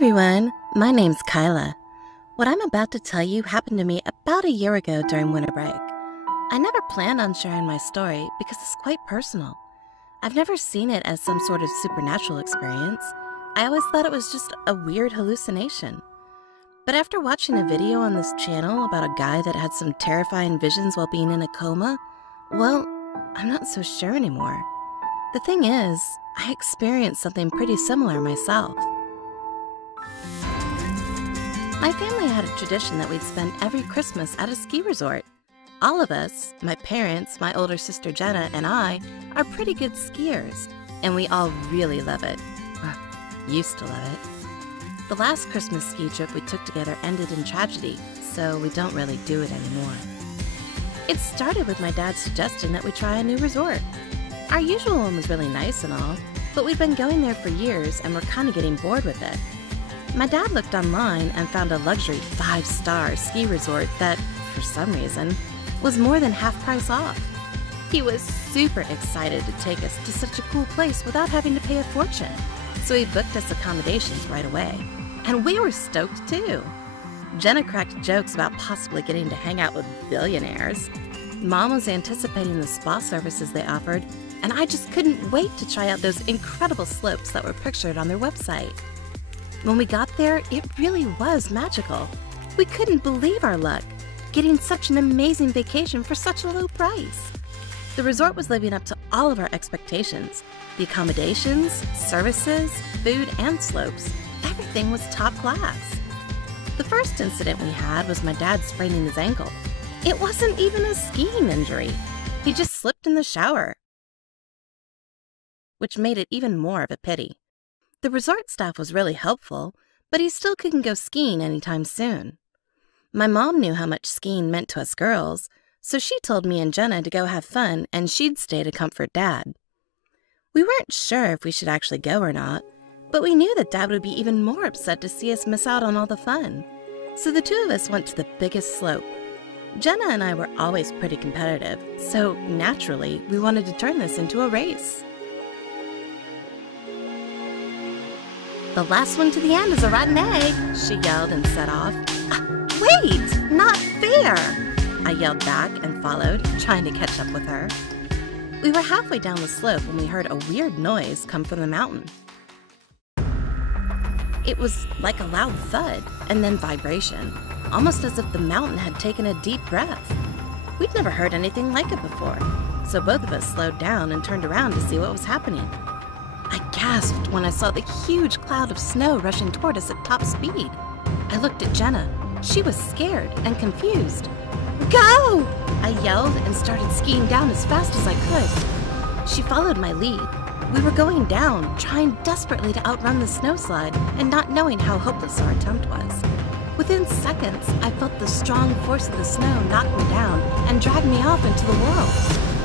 everyone, my name's Kyla. What I'm about to tell you happened to me about a year ago during winter break. I never planned on sharing my story because it's quite personal. I've never seen it as some sort of supernatural experience. I always thought it was just a weird hallucination. But after watching a video on this channel about a guy that had some terrifying visions while being in a coma, well, I'm not so sure anymore. The thing is, I experienced something pretty similar myself. My family had a tradition that we'd spend every Christmas at a ski resort. All of us, my parents, my older sister Jenna, and I, are pretty good skiers, and we all really love it. Used to love it. The last Christmas ski trip we took together ended in tragedy, so we don't really do it anymore. It started with my dad suggesting that we try a new resort. Our usual one was really nice and all, but we'd been going there for years and were kind of getting bored with it. My dad looked online and found a luxury 5-star ski resort that, for some reason, was more than half price off. He was super excited to take us to such a cool place without having to pay a fortune, so he booked us accommodations right away. And we were stoked too. Jenna cracked jokes about possibly getting to hang out with billionaires. Mom was anticipating the spa services they offered, and I just couldn't wait to try out those incredible slopes that were pictured on their website. When we got there, it really was magical. We couldn't believe our luck, getting such an amazing vacation for such a low price. The resort was living up to all of our expectations. The accommodations, services, food, and slopes, everything was top class. The first incident we had was my dad spraining his ankle. It wasn't even a skiing injury. He just slipped in the shower, which made it even more of a pity. The resort staff was really helpful, but he still couldn't go skiing anytime soon. My mom knew how much skiing meant to us girls, so she told me and Jenna to go have fun and she'd stay to comfort Dad. We weren't sure if we should actually go or not, but we knew that Dad would be even more upset to see us miss out on all the fun. So the two of us went to the biggest slope. Jenna and I were always pretty competitive, so naturally we wanted to turn this into a race. "The last one to the end is a rotten egg," she yelled and set off. "Wait, not fair!" I yelled back and followed, trying to catch up with her. We were halfway down the slope when we heard a weird noise come from the mountain. It was like a loud thud and then vibration, almost as if the mountain had taken a deep breath. We'd never heard anything like it before, so both of us slowed down and turned around to see what was happening. I gasped when I saw the huge cloud of snow rushing toward us at top speed. I looked at Jenna. She was scared and confused. "Go!" I yelled and started skiing down as fast as I could. She followed my lead. We were going down, trying desperately to outrun the snowslide and not knowing how hopeless our attempt was. Within seconds, I felt the strong force of the snow knock me down and drag me off into the world.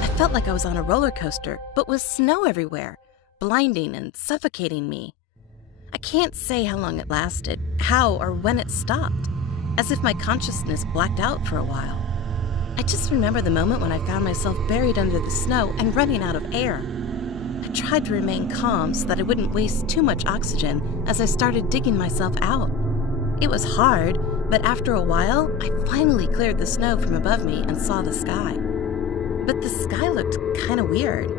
I felt like I was on a roller coaster, but with snow everywhere, blinding and suffocating me. I can't say how long it lasted, how or when it stopped, as if my consciousness blacked out for a while. I just remember the moment when I found myself buried under the snow and running out of air. I tried to remain calm so that I wouldn't waste too much oxygen as I started digging myself out. It was hard, but after a while, I finally cleared the snow from above me and saw the sky. But the sky looked kind of weird.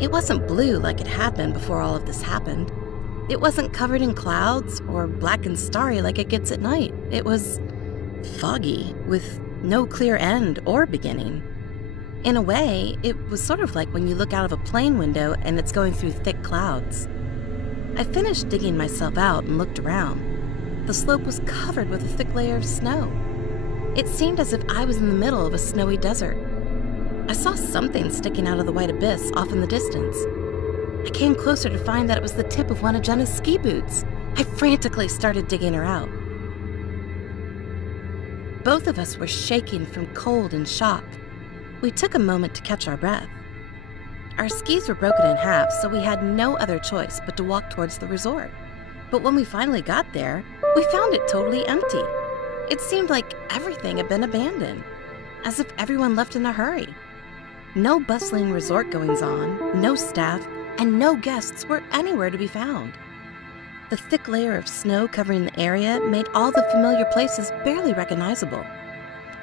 It wasn't blue like it had been before all of this happened. It wasn't covered in clouds or black and starry like it gets at night. It was foggy, with no clear end or beginning. In a way, it was sort of like when you look out of a plane window and it's going through thick clouds. I finished digging myself out and looked around. The slope was covered with a thick layer of snow. It seemed as if I was in the middle of a snowy desert. I saw something sticking out of the white abyss off in the distance. I came closer to find that it was the tip of one of Jenna's ski boots. I frantically started digging her out. Both of us were shaking from cold and shock. We took a moment to catch our breath. Our skis were broken in half, so we had no other choice but to walk towards the resort. But when we finally got there, we found it totally empty. It seemed like everything had been abandoned, as if everyone left in a hurry. No bustling resort goings-on, no staff, and no guests were anywhere to be found. The thick layer of snow covering the area made all the familiar places barely recognizable.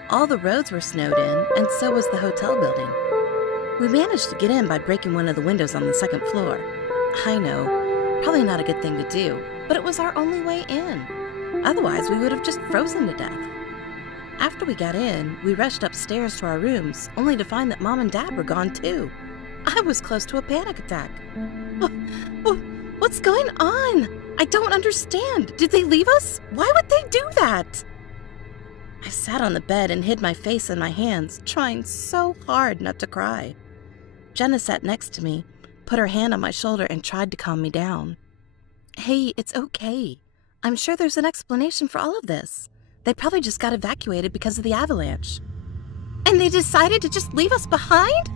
All the roads were snowed in, and so was the hotel building. We managed to get in by breaking one of the windows on the second floor. I know, probably not a good thing to do, but it was our only way in. Otherwise, we would have just frozen to death. After we got in, we rushed upstairs to our rooms, only to find that Mom and Dad were gone too. I was close to a panic attack. What's going on? I don't understand. Did they leave us? Why would they do that? I sat on the bed and hid my face in my hands, trying so hard not to cry. Jenna sat next to me, put her hand on my shoulder, and tried to calm me down. Hey, it's okay. I'm sure there's an explanation for all of this. They probably just got evacuated because of the avalanche. And they decided to just leave us behind?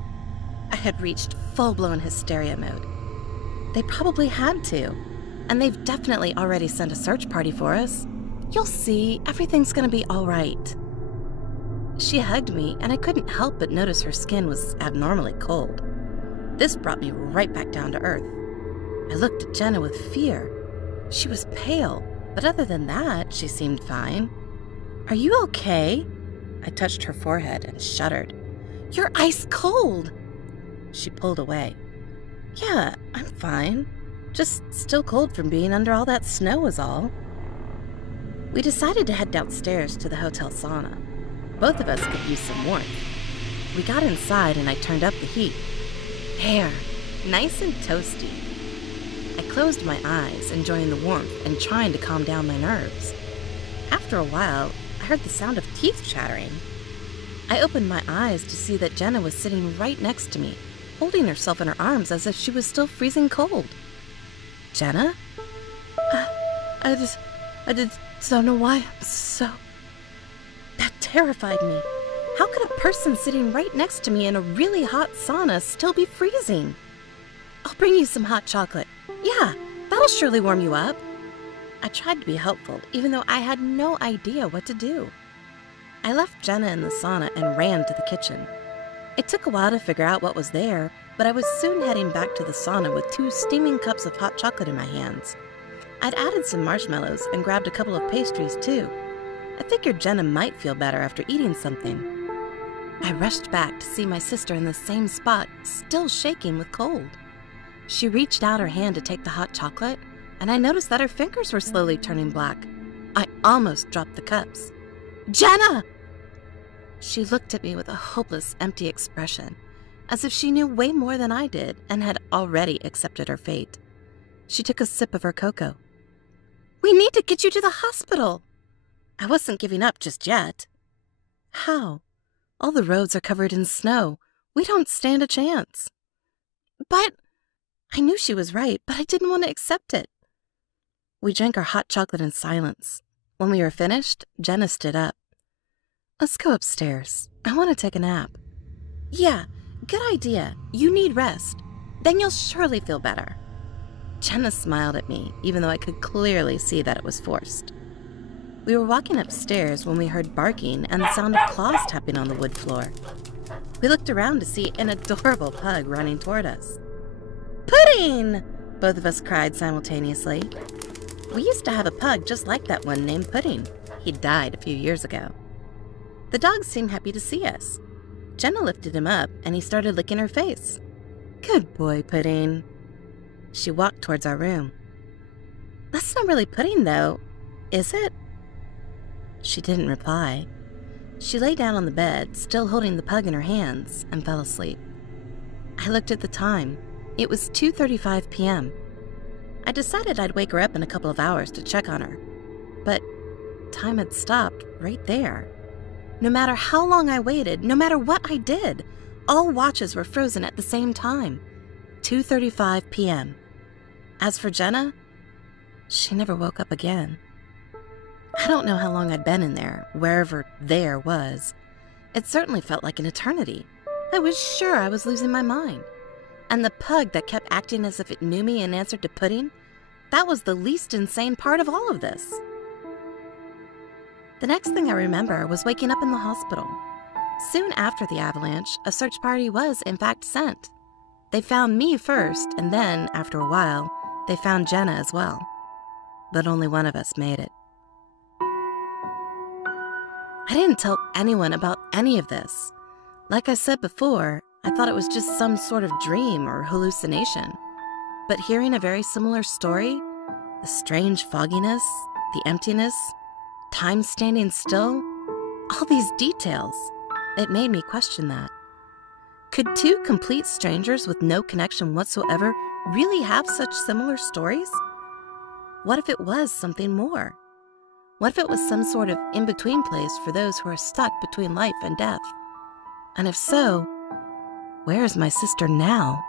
I had reached full-blown hysteria mode. They probably had to, and they've definitely already sent a search party for us. You'll see, everything's gonna be all right. She hugged me, and I couldn't help but notice her skin was abnormally cold. This brought me right back down to earth. I looked at Jenna with fear. She was pale, but other than that, she seemed fine. Are you okay? I touched her forehead and shuddered. You're ice cold. She pulled away. Yeah, I'm fine. Just still cold from being under all that snow is all. We decided to head downstairs to the hotel sauna. Both of us could use some warmth. We got inside and I turned up the heat. Hair, nice and toasty. I closed my eyes, enjoying the warmth and trying to calm down my nerves. After a while, I heard the sound of teeth chattering. I opened my eyes to see that Jenna was sitting right next to me, holding herself in her arms as if she was still freezing cold. Jenna? I just don't know why I'm so... That terrified me. How could a person sitting right next to me in a really hot sauna still be freezing? I'll bring you some hot chocolate. Yeah, that'll surely warm you up. I tried to be helpful, even though I had no idea what to do. I left Jenna in the sauna and ran to the kitchen. It took a while to figure out what was there, but I was soon heading back to the sauna with 2 steaming cups of hot chocolate in my hands. I'd added some marshmallows and grabbed a couple of pastries too. I figured Jenna might feel better after eating something. I rushed back to see my sister in the same spot, still shaking with cold. She reached out her hand to take the hot chocolate, and I noticed that her fingers were slowly turning black. I almost dropped the cups. Jenna! She looked at me with a hopeless, empty expression, as if she knew way more than I did and had already accepted her fate. She took a sip of her cocoa. We need to get you to the hospital. I wasn't giving up just yet. How? All the roads are covered in snow. We don't stand a chance. But I knew she was right, but I didn't want to accept it. We drank our hot chocolate in silence. When we were finished, Jenna stood up. Let's go upstairs. I want to take a nap. Yeah, good idea. You need rest. Then you'll surely feel better. Jenna smiled at me, even though I could clearly see that it was forced. We were walking upstairs when we heard barking and the sound of claws tapping on the wood floor. We looked around to see an adorable pug running toward us. Pudding! Both of us cried simultaneously. We used to have a pug just like that one named Pudding. He died a few years ago. The dog seemed happy to see us. Jenna lifted him up and he started licking her face. Good boy, Pudding. She walked towards our room. That's not really Pudding, though, is it? She didn't reply. She lay down on the bed, still holding the pug in her hands, and fell asleep. I looked at the time. It was 2:35 p.m. I decided I'd wake her up in a couple of hours to check on her. But time had stopped right there. No matter how long I waited, no matter what I did, all watches were frozen at the same time. 2:35 p.m. As for Jenna, she never woke up again. I don't know how long I'd been in there, wherever there was. It certainly felt like an eternity. I was sure I was losing my mind. And the pug that kept acting as if it knew me and answered to Pudding, that was the least insane part of all of this. The next thing I remember was waking up in the hospital. Soon after the avalanche, a search party was, in fact, sent. They found me first, and then, after a while, they found Jenna as well. but only one of us made it. I didn't tell anyone about any of this. Like I said before, I thought it was just some sort of dream or hallucination. But hearing a very similar story, the strange fogginess, the emptiness, time standing still, all these details, it made me question that. Could two complete strangers with no connection whatsoever really have such similar stories? What if it was something more? What if it was some sort of in-between place for those who are stuck between life and death? And if so, where is my sister now?